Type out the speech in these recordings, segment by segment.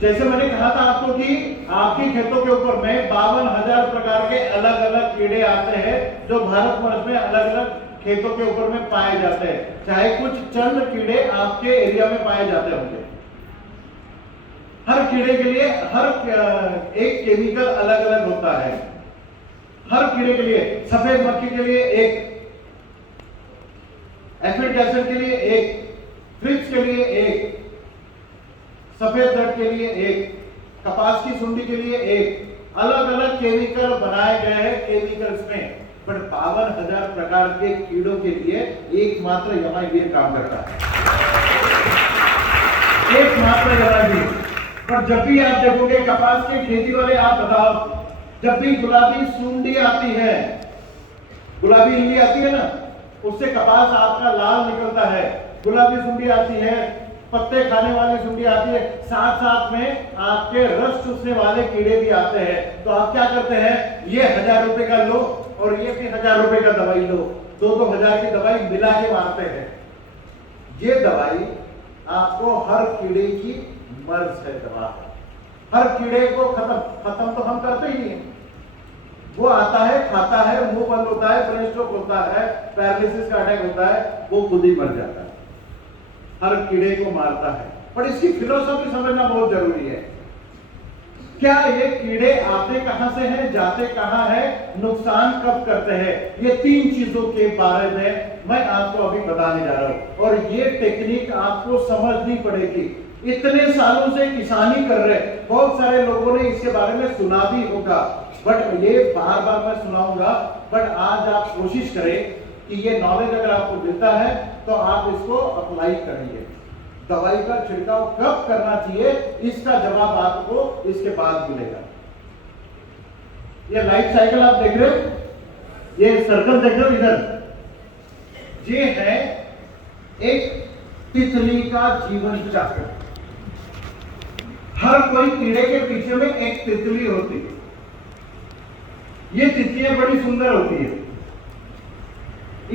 जैसे मैंने कहा था आपको कि आपके खेतों के ऊपर में 52,000 प्रकार के अलग अलग कीड़े आते हैं जो भारतवर्ष में अलग अलग खेतों के ऊपर में पाए जाते हैं। चाहे कुछ चंद कीड़े आपके एरिया में पाए जाते होंगे। हर कीड़े के लिए हर एक केमिकल अलग अलग होता है। हर कीड़े के लिए, सफेद मक्खी के लिए एक, एफिड एसिड के लिए एक, थ्रिप्स के लिए एक, सफेद दर्द के लिए एक, कपास की सुंडी के लिए एक, अलग अलग केमिकल बनाए गए हैं केमिकल्स में। पर 52,000 प्रकार के कीड़ों के लिए एकमात्र यमावीर काम करता है, एकमात्र यमावीर। पर जब भी आप देखोगे कपास के खेती वाले, आप बताओ, जब भी गुलाबी सुंडी आती है, गुलाबी इल्ली आती है ना, उससे कपास आपका लाल निकलता है। गुलाबी सुंडी आती है, पत्ते खाने वाली सुंडी आती है, साथ साथ में आपके रस चूसने वाले कीड़े भी आते हैं। तो आप क्या करते हैं, ये 1,000 रुपए का लो और ये भी 1,000 रुपए का दवाई लो, 2-2 हजार की दवाई मिला के मारते हैं। ये दवाई आपको हर कीड़े की मर्ज है, दवा है। हर कीड़े को खत्म तो हम करते ही नहीं। वो आता है, खाता है, मुंह बंद होता है, ब्रेन स्ट्रोक होता है, पैरालिसिस का अटैक होता है, वो खुद ही मर जाता है। हर कीड़े को मारता है। पर इसकी फिलोसॉफी समझना बहुत जरूरी है। क्या ये कीड़े आते कहां से हैं, जाते कहां हैं, नुकसान कब करते हैं, ये 3 चीजों के बारे में मैं आपको अभी बताने जा रहा हूं। और ये टेक्निक आपको समझनी पड़ेगी। इतने सालों से किसानी कर रहे, बहुत सारे लोगों ने इसके बारे में सुना भी होगा, बट ये बार बार मैं सुनाऊंगा। बट आज आप कोशिश करें कि ये नॉलेज अगर आपको मिलता है तो आप इसको अप्लाई करिए। दवाई का छिड़काव कब करना चाहिए, इसका जवाब आपको इसके बाद मिलेगा। ये लाइफ साइकिल आप देख रहे हो, ये सर्कल देख रहे हो इधर, ये है एक तितली का जीवन चक्र। हर कोई कीड़े के पीछे में एक तितली होती है। ये तितलियां बड़ी सुंदर होती है।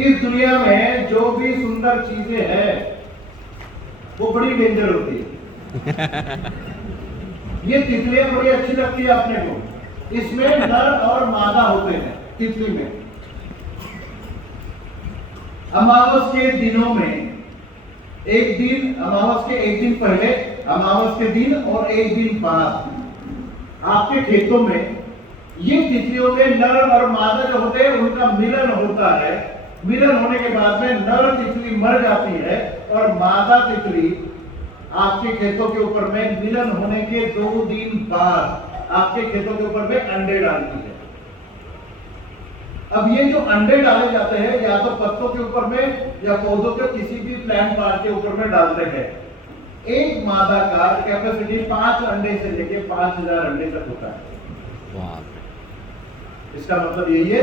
इस दुनिया में जो भी सुंदर चीजें हैं वो बड़ी डेंजर होती है। ये तितलियां बड़ी अच्छी लगती है अपने को। इसमें नर और मादा होते हैं तितली में। अमावस के दिनों में एक दिन, अमावस के एक दिन पहले, अमावस के दिन और एक दिन बाद आपके खेतों में ये तितलियों में नर और मादा जो होते हैं उनका मिलन होता है। मिलन होने के बाद में नर तितली मर जाती है और मादा तितली आपके खेतों के ऊपर में मिलन होने के 2 दिन बाद आपके खेतों के ऊपर में अंडे डालती है। अब ये जो अंडे डाले जाते हैं या तो पत्तों के ऊपर में या पौधों के किसी भी प्लांट पार्ट के ऊपर में डालते हैं। एक मादा का कैपेसिटी 5 अंडे से लेके 5,000 अंडे तक होता है। इसका मतलब यही है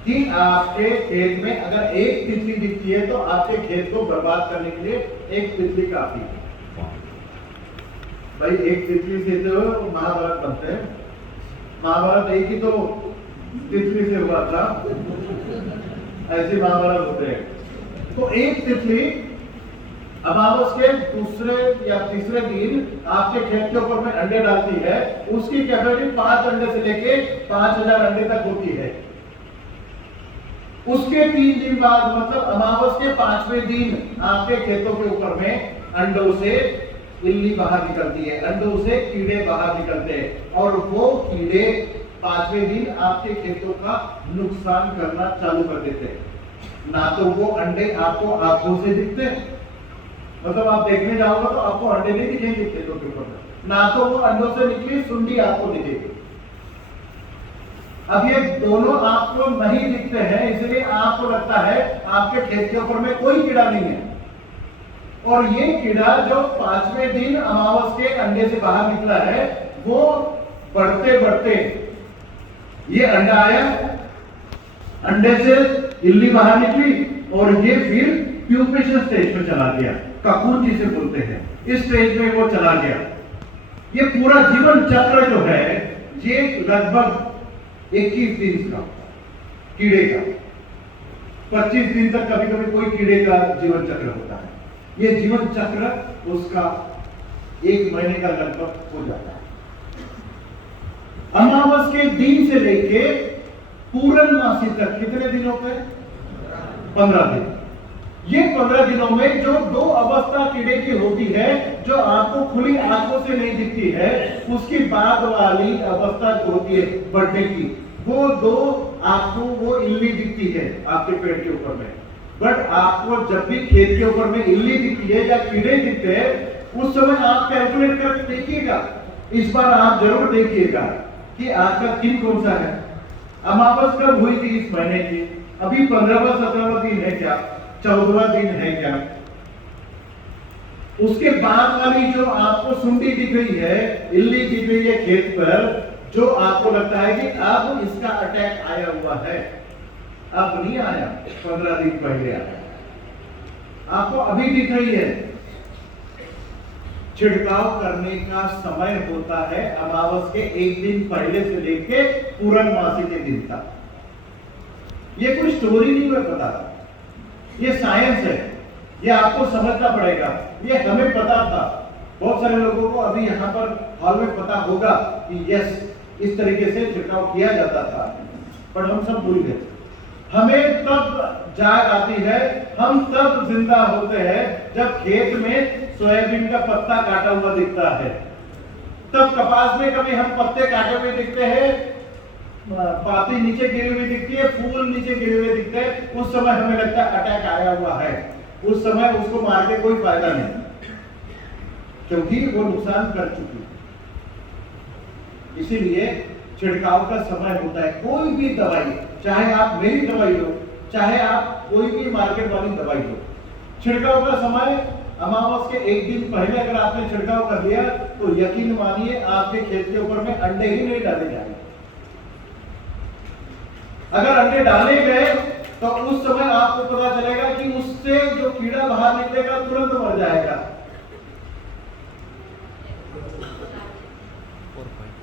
कि आपके खेत में अगर एक तितली दिखती है तो आपके खेत को बर्बाद करने के लिए एक तितली काफी है। भाई एक तितली से तो महाभारत बनते हैं। महाभारत एक ही तो तितली से हुआ था, ऐसे महाभारत होते हैं। तो एक तितली अमावस के दूसरे या तीसरे दिन आपके खेत के ऊपर में अंडे डालती है। उसकी कैपेसिटी 5 अंडे से लेके 5,000 अंडे तक होती है। उसके 3 दिन बाद मतलब अमावस के 5वें दिन आपके खेतों के ऊपर में अंडों से इल्ली बाहर निकलती है, अंडों से कीड़े बाहर निकलते हैं और वो कीड़े 5वें दिन आपके खेतों का नुकसान करना चालू कर देते हैं। ना तो वो अंडे आपको आंखों से दिखते हैं, मतलब आप देखने जाओगे तो आपको अंडे नहीं दिखेंगे खेतों के ऊपर, ना तो वो अंडों से निकली सुंडी आपको दिखेगी। अब ये दोनों आपको नहीं दिखते हैं, इसलिए आपको लगता है आपके खेत के ऊपर में कोई कीड़ा नहीं है। और ये कीड़ा जो 5वें दिन अमावस के अंडे से बाहर निकला है, वो बढ़ते बढ़ते ये अंडा आया, अंडे से इल्ली बाहर निकली और ये फिर प्यूपेशन स्टेज में चला गया, ककून जिसे बोलते हैं, इस स्टेज में वो चला गया। ये पूरा जीवन चक्र जो है ये लगभग 21 दिन का कीड़े का, 25 दिन तक कभी कभी कोई कीड़े का जीवन चक्र होता है। ये जीवन चक्र उसका 1 महीने का लगभग हो जाता है। अमावस के दिन से लेके पूर्णमासी तक कितने दिन होते हैं? 15 दिन। ये 15 दिनों में जो 2 अवस्था कीड़े की होती है, जो आपको खुली आंखों से नहीं दिखती है, उसकी बाद वाली अवस्था जो होती है बढ़ने की, वो 2 आपको वो इल्ली दिखती है आपके पेड़ के ऊपर में। बट आपको जब भी खेत के ऊपर में इल्ली दिखती है या कीड़े दिखते हैं, उस समय आप कैलकुलेट करके देखिएगा। इस बार आप जरूर देखिएगा कि आज का दिन कौन सा है, अमावस कब हुई थी इस महीने की, अभी 15वां 17वां दिन है क्या, 14वां दिन है क्या। उसके बाद वाली जो आपको सुंडी दिख रही है, इल्ली दिख रही है खेत पर, जो आपको लगता है कि अब इसका अटैक आया हुआ है, अब नहीं आया, 15 दिन पहले आया, आपको अभी दिख रही है। छिड़काव करने का समय होता है अमावस के 1 दिन पहले से लेके पूर्णमासी के दिन तक। ये कोई स्टोरी नहीं मैं बता रहा, ये साइंस है, ये आपको समझना पड़ेगा। ये हमें पता था, बहुत सारे लोगों को अभी यहाँ पर हॉल में पता होगा कि यस इस तरीके से छिड़काव किया जाता था, पर हम सब भूल गए। हमें तब जाग आती है, हम तब जिंदा होते हैं जब खेत में सोयाबीन का पत्ता काटा हुआ दिखता है। तब कपास में कभी हम पत्ते काटे हुए दिखते हैं, पाती नीचे गिरी हुई दिखती है, फूल नीचे गिरे हुए दिखते हैं, उस समय हमें लगता है अटैक आया हुआ है। उस समय उसको मार के कोई फायदा नहीं, क्योंकि वो नुकसान कर चुकी। इसीलिए छिड़काव का समय होता है। कोई भी दवाई, चाहे आप मेरी दवाई लो, चाहे आप कोई भी मार्केट वाली दवाई लो, छिड़काव का समय अमावस के 1 दिन पहले अगर आपने छिड़काव कर दिया तो यकीन मानिए आपके खेत के ऊपर में अंडे ही नहीं डाले जाएंगे। अगर अंडे डाले गए तो उस समय आपको पता चलेगा कि उससे जो कीड़ा बाहर निकलेगा तुरंत मर जाएगा।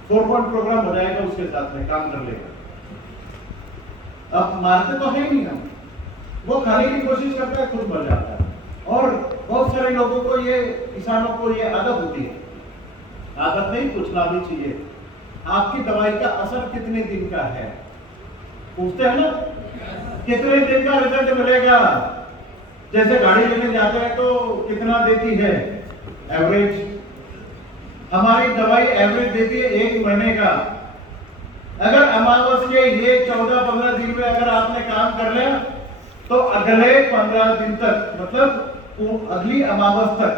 4 पॉइंट प्रोग्राम हो जाएगा, उसके साथ में काम कर लेगा। अब मारते तो है नहीं हम, वो खाने की कोशिश करता है, खुद मर जाता है। और बहुत सारे लोगों को ये, किसानों को ये आदत होती है, आदत नहीं पूछना भी चाहिए, आपकी दवाई का असर कितने दिन का है, पूछते हैं ना, कितने दिन का रिजल्ट मिलेगा। जैसे गाड़ी लेने जाते हैं तो कितना देती है एवरेज, हमारी दवाई एवरेज देती है 1 महीने का। अगर अमावस के ये 14-15 दिन में अगर आपने काम कर लिया तो अगले 15 दिन तक, मतलब अगली अमावस तक,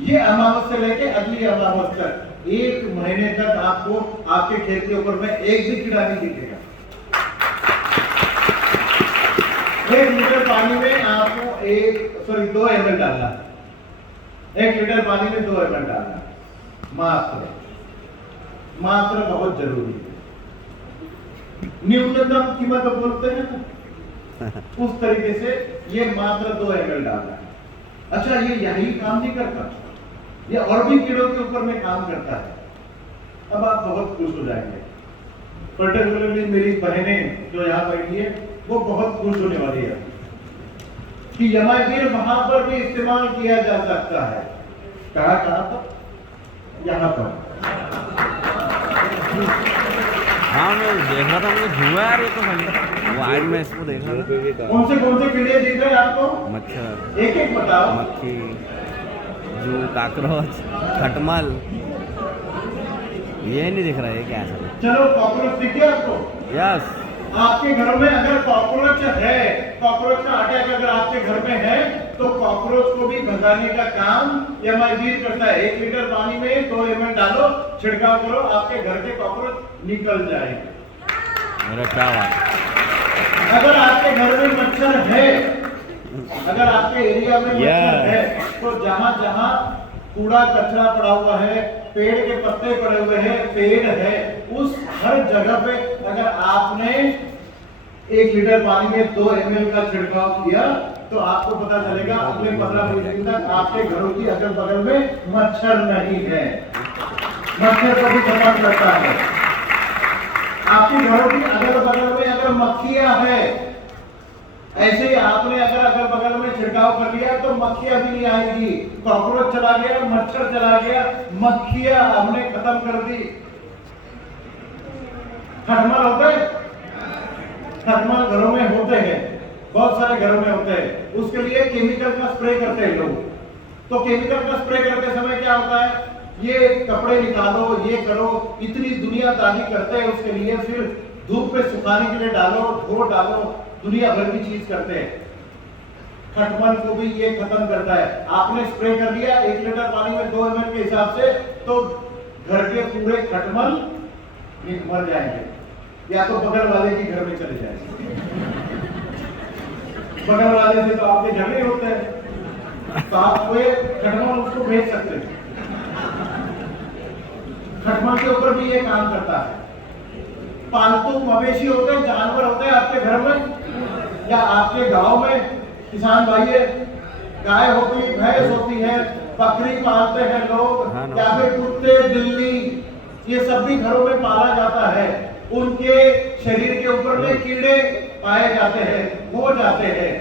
ये अमावस से लेके अगली अमावस तक 1 महीने तक आपको आपके खेत के ऊपर में एक भी कीड़ा नहीं दिखेगा। 1 लीटर पानी में आपको 2 ml डालना, 1 लीटर पानी में 2 ml डालना, मात्र बहुत जरूरी है। न्यूनतम कीमत बोलते हैं ना, उस तरीके से ये मात्र 2 ml डालना है। अच्छा, ये यही काम नहीं करता, ये और भी कीड़ों के ऊपर में काम करता है। अब आप बहुत खुश हो जाएंगे, पर्टिकुलरली मेरी बहनें जो यहाँ बैठी है वो बहुत खुश होने वाली है कि यमावीर वहां पर भी इस्तेमाल किया जा सकता है। कहाँ पर? यहाँ पर। हाँ, मैं देख रहा था, मुझे धुआं आ रही तो खाली वाइड में इसको देख रहा था। कौन से कीड़े दिख रहे हैं आपको? मच्छर, एक बताओ। मक्खी, जू, काकरोच, खटमल, ये नहीं दिख रहा है, क्या है? चलो, कॉकरोच दिख गया आपको? यस। आपके घरों में अगर कॉकरोच है, कॉकरोच का अटैक अगर आपके घर में है, तो कॉकरोच को भी भगाने का काम यमावीर करता है। 1 लीटर पानी में 2 ml डालो, छिड़काव करो, आपके घर के कॉकरोच निकल जाएंगे। मेरा क्या बात। अगर आपके घर में मच्छर है, अगर आपके एरिया में मच्छर है, तो जहां जहां कूड़ा कचरा पड़ा हुआ है, पेड़ के पत्ते पड़े हुए हैं, पेड़ है, उस हर जगह पे अगर आपने 1 लीटर पानी में 2 ml का छिड़काव किया तो आपको पता चलेगा अगले 15-20 दिन तक आपके घरों की अगल बगल में मच्छर नहीं है। मच्छर को भी खत्म करता है। आपके घरों की अगल बगल में अगर मक्खियां है ऐसे ही आपने अगर अगल बगल में छिड़काव कर लिया तो मक्खियां भी नहीं आएगी, कॉकरोच चला गया, मच्छर चला गया, मक्खियां हमने खत्म कर दी। खटमल होते हैं, खटमल घरों में होते हैं, बहुत सारे घरों में होते हैं, उसके लिए केमिकल का स्प्रे करते हैं लोग। तो केमिकल का स्प्रे करते समय क्या होता है, ये कपड़े निकालो, ये करो, इतनी दुनियादारी करते हैं उसके लिए, फिर धूप पे सुखाने के लिए डालो, धो डालो, दुनिया भर की चीज करते हैं। खटमल को भी ये खत्म करता है। आपने स्प्रे कर दिया 1 लीटर पानी में 2 ml के हिसाब से, तो घर के पूरे खटमल मर जाएंगे, या तो बगल वाले के घर में चले जाएंगे। बगल वाले से तो आपके झगड़े होते हैं, तो आप कोई खटमल उसको भेज सकते हैं। खटमल के ऊपर भी ये काम करता है। पालतू मवेशी होते हैं, जानवर होते हैं आपके घर में या आपके गांव में, किसान भाई है, गाय होती है, भैंस होती है, बकरी पालते हैं लोग, या फिर कुत्ते, बिल्ली, ये सब भी घरों में पाला जाता है। उनके शरीर के ऊपर में कीड़े पाए जाते हैं, हो जाते हैं,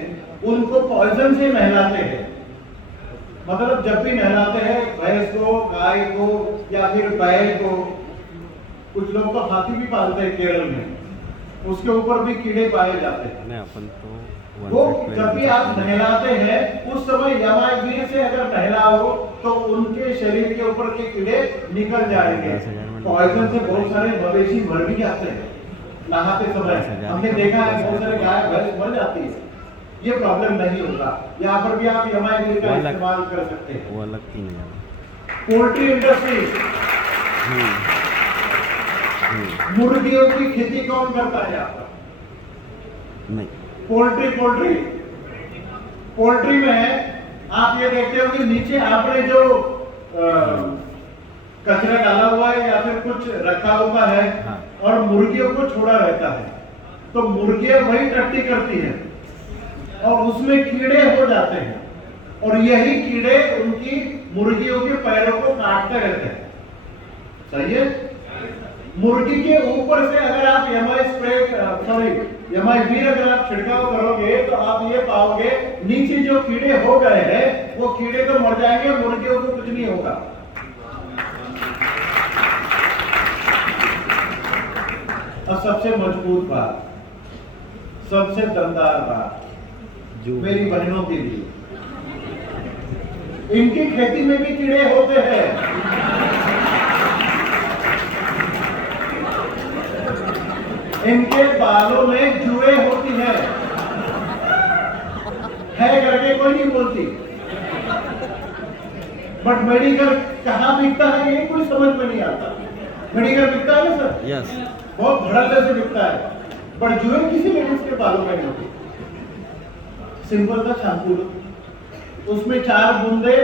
उनको पॉइजन से नहलाते हैं। मतलब जब भी नहलाते हैं भैंस को, गाय को या फिर बैल को, कुछ लोग तो हाथी भी पालते हैं केरल में, उसके ऊपर भी कीड़े पाए जाते हैं। अपन तो वो जब भी आप नहलाते हैं उस समय यमावीर से अगर नहलाओ तो उनके शरीर के ऊपर के कीड़े निकल जाएंगे। पॉइजन से बहुत सारे मवेशी मर भी जाते हैं नहाते समय, हमने देखा है बहुत सारे गाय भैंस मर जाती है। ये प्रॉब्लम नहीं होगा, यहाँ पर भी आप यमावीर का इस्तेमाल कर सकते हैं। वो अलग 3000। पोल्ट्री इंडस्ट्री, मुर्गियों की खेती कौन करता है यहाँ पर? नहीं। पोल्ट्री पोल्ट्री में आप ये देखते हो कि नीचे आपने जो कचरा डाला हुआ है या फिर कुछ रखा हुआ है, हाँ। और मुर्गियों को छोड़ा रहता है, तो मुर्गियां वही टट्टी करती हैं और उसमें कीड़े हो जाते हैं, और यही कीड़े उनकी मुर्गियों के पैरों को काटते रहते हैं। सही है? मुर्गी के ऊपर से अगर आप यमावीर अगर आप छिड़काव करोगे तो आप ये पाओगे नीचे जो कीड़े हो गए हैं वो कीड़े तो मर जाएंगे, मुर्गियों को कुछ नहीं होगा। और सबसे मजबूत बात, सबसे दमदार बात जो मेरी बहनों के लिए, इनकी खेती में भी कीड़े होते हैं। इनके बालों में जुएं होती है करके कोई नहीं बोलती, बट मेडिकल कहाँ बिकता है ये कोई समझ में नहीं आता। मेडिकल बिकता है ना सर? यस। बहुत धड़ल्ले से बिकता है, बट जुएं किसी लेडीज के बालों में नहीं होती। सिंपल सा शैम्पू लो, उसमें 4 बूंदे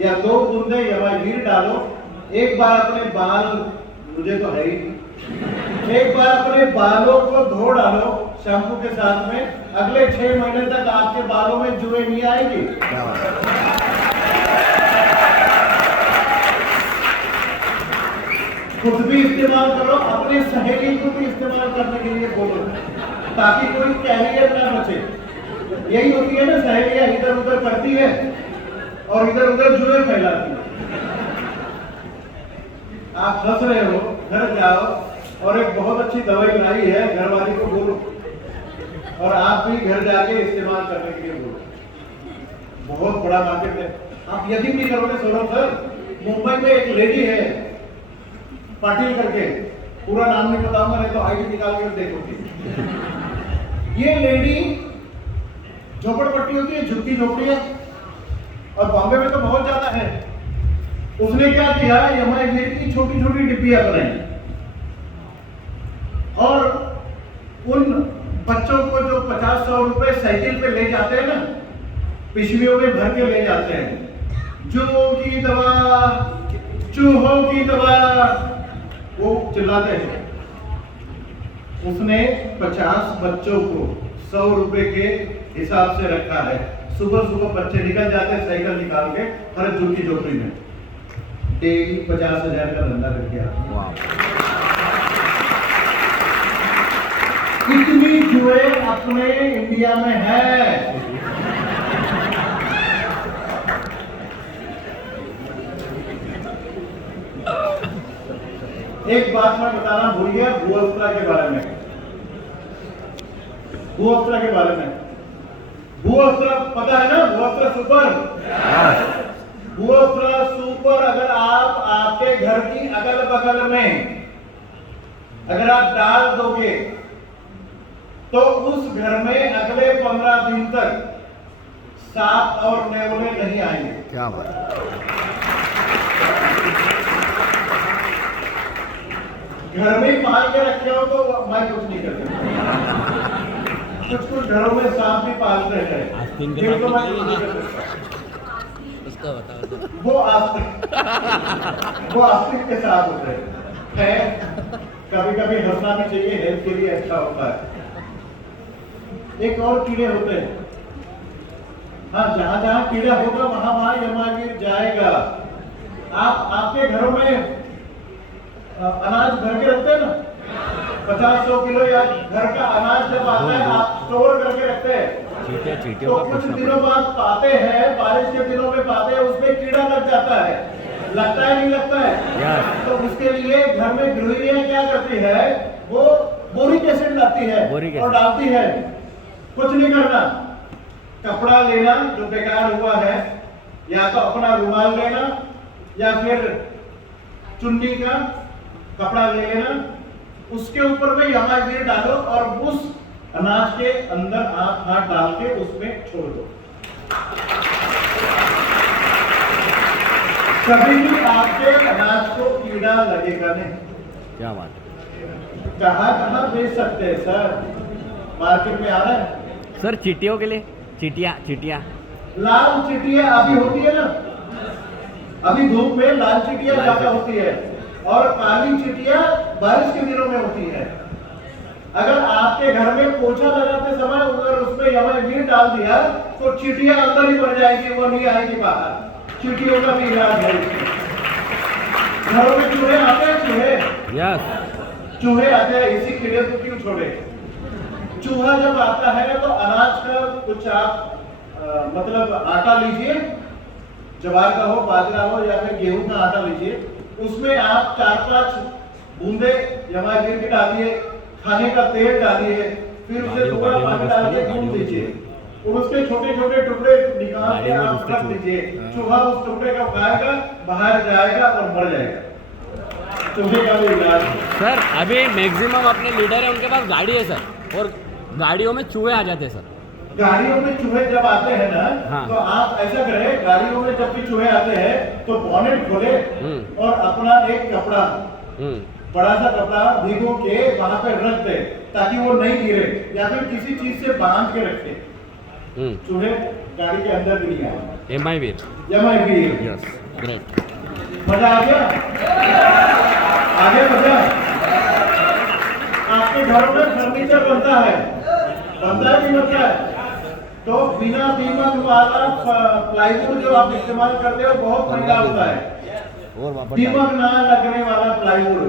या 2 बूंदे यमावीर डालो, एक बार अपने बाल, मुझे तो है ही, एक बार अपने बालों को धो डालो शैम्पू के साथ में, अगले 6 महीने तक आपके बालों में जुएं नहीं आएगी। खुद भी इस्तेमाल करो, अपनी सहेली को भी इस्तेमाल करने के लिए बोलो, ताकि कोई कैरियर ना बचे। यही होती है ना, सहेलियां इधर उधर करती है और इधर उधर जुएं फैलाती है। आप हंस रहे हो, घर जाओ और एक बहुत अच्छी दवाई लाई है, घर वाली को बोलो, और आप भी घर जाके इस्तेमाल करने के लिए बोलो। बहुत बड़ा मार्केट है, आप यकीन नहीं करोगे सौरभ सर, मुंबई में एक लेडी है पाटिल करके, पूरा नाम नहीं बताऊंगा नहीं तो आईडी निकाल कर देखोगे। ये लेडी झोपड़पट्टी होती है, झुग्गी झोपड़ियां, और बॉम्बे में तो बहुत ज्यादा है। उसने क्या किया, यमावीर की छोटी छोटी डिब्बियां बनाई और उन बच्चों को जो 50-100 रुपए साइकिल पे ले जाते हैं ना, पिशवियों में भर के ले जाते हैं, जू की दवा, चूहों की दवा, वो चिल्लाते हैं। उसने 50 बच्चों को 100 रुपए के हिसाब से रखा है। सुबह सुबह बच्चे निकल जाते हैं साइकिल निकाल के हर झुग्गी झोपड़ी में, डेली 50,000 का धंधा करके आता। कितनी जुए अपने इंडिया में है। एक बात मैं बताना भूल गया भूअस्त्रा के बारे में। भूअस्त्रा के बारे में, भूअस्त्रा पता है ना, भूअस्त्रा सुपर। भूअस्त्रा सुपर अगर आप आपके घर की अगल बगल में अगर आप डाल दोगे तो उस घर में अगले 15 दिन तक सांप और नेवले नहीं आएंगे। क्या बात। घर में पाल के रखे हो तो मैं कुछ नहीं करता। कुछ कुछ घरों में सांप भी पालते हैं, फिर तो मैं कुछ नहीं कर सकता। उसका बताओ। वो आस्तिक के साथ होते हैं। कभी कभी हंसना भी चाहिए, हेल्थ के लिए अच्छा होता है। एक और कीड़े होते हैं, हाँ, जहां जहां कीड़ा होगा वहां वहां यमराज जाएगा। आप आपके घरों में अनाज भर के रखते हैं ना, 50-100 किलो या घर का अनाज जब आता है आप स्टोर करके रखते हैं, तो कुछ दिनों बाद पाते हैं, बारिश के दिनों में पाते हैं उसमें कीड़ा लग जाता है। लगता है नहीं लगता है? तो उसके लिए घर में गृहिणियां क्या करती है, वो बोरिक एसिड लाती है और डालती है। कुछ नहीं करना, कपड़ा लेना जो बेकार हुआ है, या तो अपना रुमाल लेना या फिर चुन्नी का कपड़ा ले लेना, उसके ऊपर में यमावीर डालो और उस अनाज के अंदर आप हाथ डाल के उसमें छोड़ दो। कभी भी आपके अनाज को कीड़ा लगेगा नहीं। क्या बात है। कहाँ बेच सकते हैं सर, मार्केट में आ रहा है सर चीटियों के लिए। चीटियाँ लाल चीटियां अभी होती है ना, अभी धूप में लाल चीटियां ज्यादा होती है और काली चीटियां बारिश के दिनों में होती है। अगर आपके घर में पोछा लगाते समय अगर उसमें यमावीर डाल दिया तो चीटियां अंदर ही बढ़ जाएगी, वो नहीं आएगी बाहर। चीटियों का भी इलाज है इसमें। घरों में चूहे आते हैं, चूहे आते हैं, इसी कीड़े को क्यों छोड़े। चूहा जब आता है तो अनाज का कुछ आप मतलब आटा लीजिए, ज्वार का हो, बाजरा हो या फिर गेहूं का आटा लीजिए, उसमें आप 4-5 बूंदे यमावीर की डालिए, खाने का तेल डालिए, फिर उसे थोड़ा पानी डाल के भून दीजिए और उसके छोटे छोटे टुकड़े निकाल के आप रख दीजिए। चूहा उस टुकड़े को खाएगा, बाहर जाएगा और मर जाएगा। चूहे का भी इलाज सर। अभी मैक्सिमम अपने लीडर है, उनके पास गाड़ी है सर, और गाड़ियों में चूहे आ जाते हैं सर। गाड़ियों में चूहे जब आते हैं ना, हाँ। तो आप ऐसा करें, गाड़ियों में जब भी चूहे आते हैं तो बॉनेट खोले और अपना एक कपड़ा, बड़ा सा कपड़ा भिगो के वहां पे रख दे ताकि वो नहीं गिरे, या फिर किसी चीज से बांध के रखे, चूहे गाड़ी के अंदर भी नहीं आए। यमावीर यस, ग्रेट। मजा आ गया? मजा। आपके घरों में फर्नीचर बनता है कि बनता है, तो बिना दीमक वाला प्लाईवुड जो आप इस्तेमाल करते हो बहुत महंगा होता है। दीमक ना लगने वाला प्लाईवुड,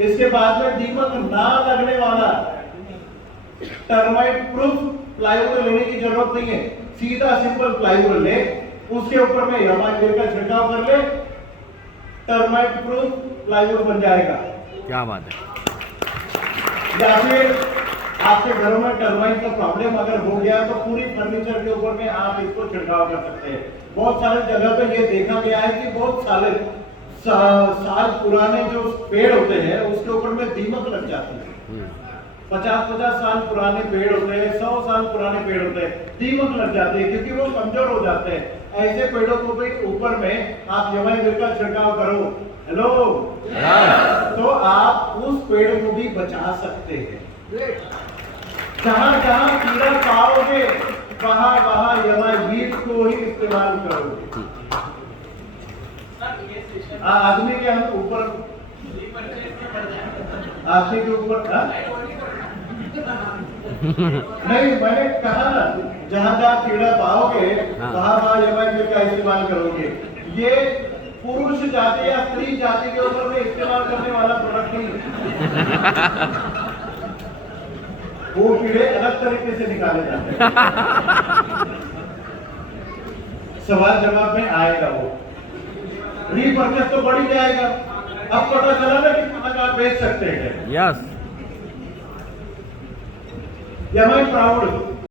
इसके बाद में दीमक ना लगने वाला टर्माइट प्रूफ प्लाईवुड लेने की जरूरत नहीं है। सीधा सिंपल प्लाईवुड ले, उसके ऊपर में यमावीर का छिड़काव कर ले, टर्माइट प्रूफ प्लाईवुड बन जाएगा। क्या बात है। या फिर आपके घरों में टर्माइट का प्रॉब्लम अगर हो गया तो पूरी फर्नीचर के ऊपर में आप इसको छिड़काव कर सकते हैं। बहुत सारे जगह पे ये देखा गया है कि बहुत साल पुराने जो पेड़ होते हैं उसके ऊपर में दीमक लग जाती है। 50-50 साल पुराने पेड़ होते हैं, 100 साल पुराने पेड़ होते हैं, दीमक लग जाती है क्योंकि वो कमजोर हो जाते हैं। ऐसे पेड़ों को भी ऊपर में आप यमावीर का छिड़काव करो, हेलो, तो आप उस पेड़ को भी बचा सकते हैं। जहां जहां कीड़ा पाओगे वहां वहां यमावीर को ही इस्तेमाल करोगे। आदमी के हम ऊपर, आदमी के ऊपर नहीं, मैंने कहा ना जहां जहां कीड़ा पाओगे वहां वहां यमावीर का इस्तेमाल करोगे। ये पुरुष जाति या स्त्री जाति के ऊपर में इस्तेमाल करने वाला प्रोडक्ट नहीं है। वो कीड़े अलग तरीके से निकाले जाते हैं। सवाल जवाब में आएगा वो। रीपर्चेस तो बढ़ ही जाएगा। अब पता चला ना कि पतंग आप बेच सकते हैं। Yes Am I proud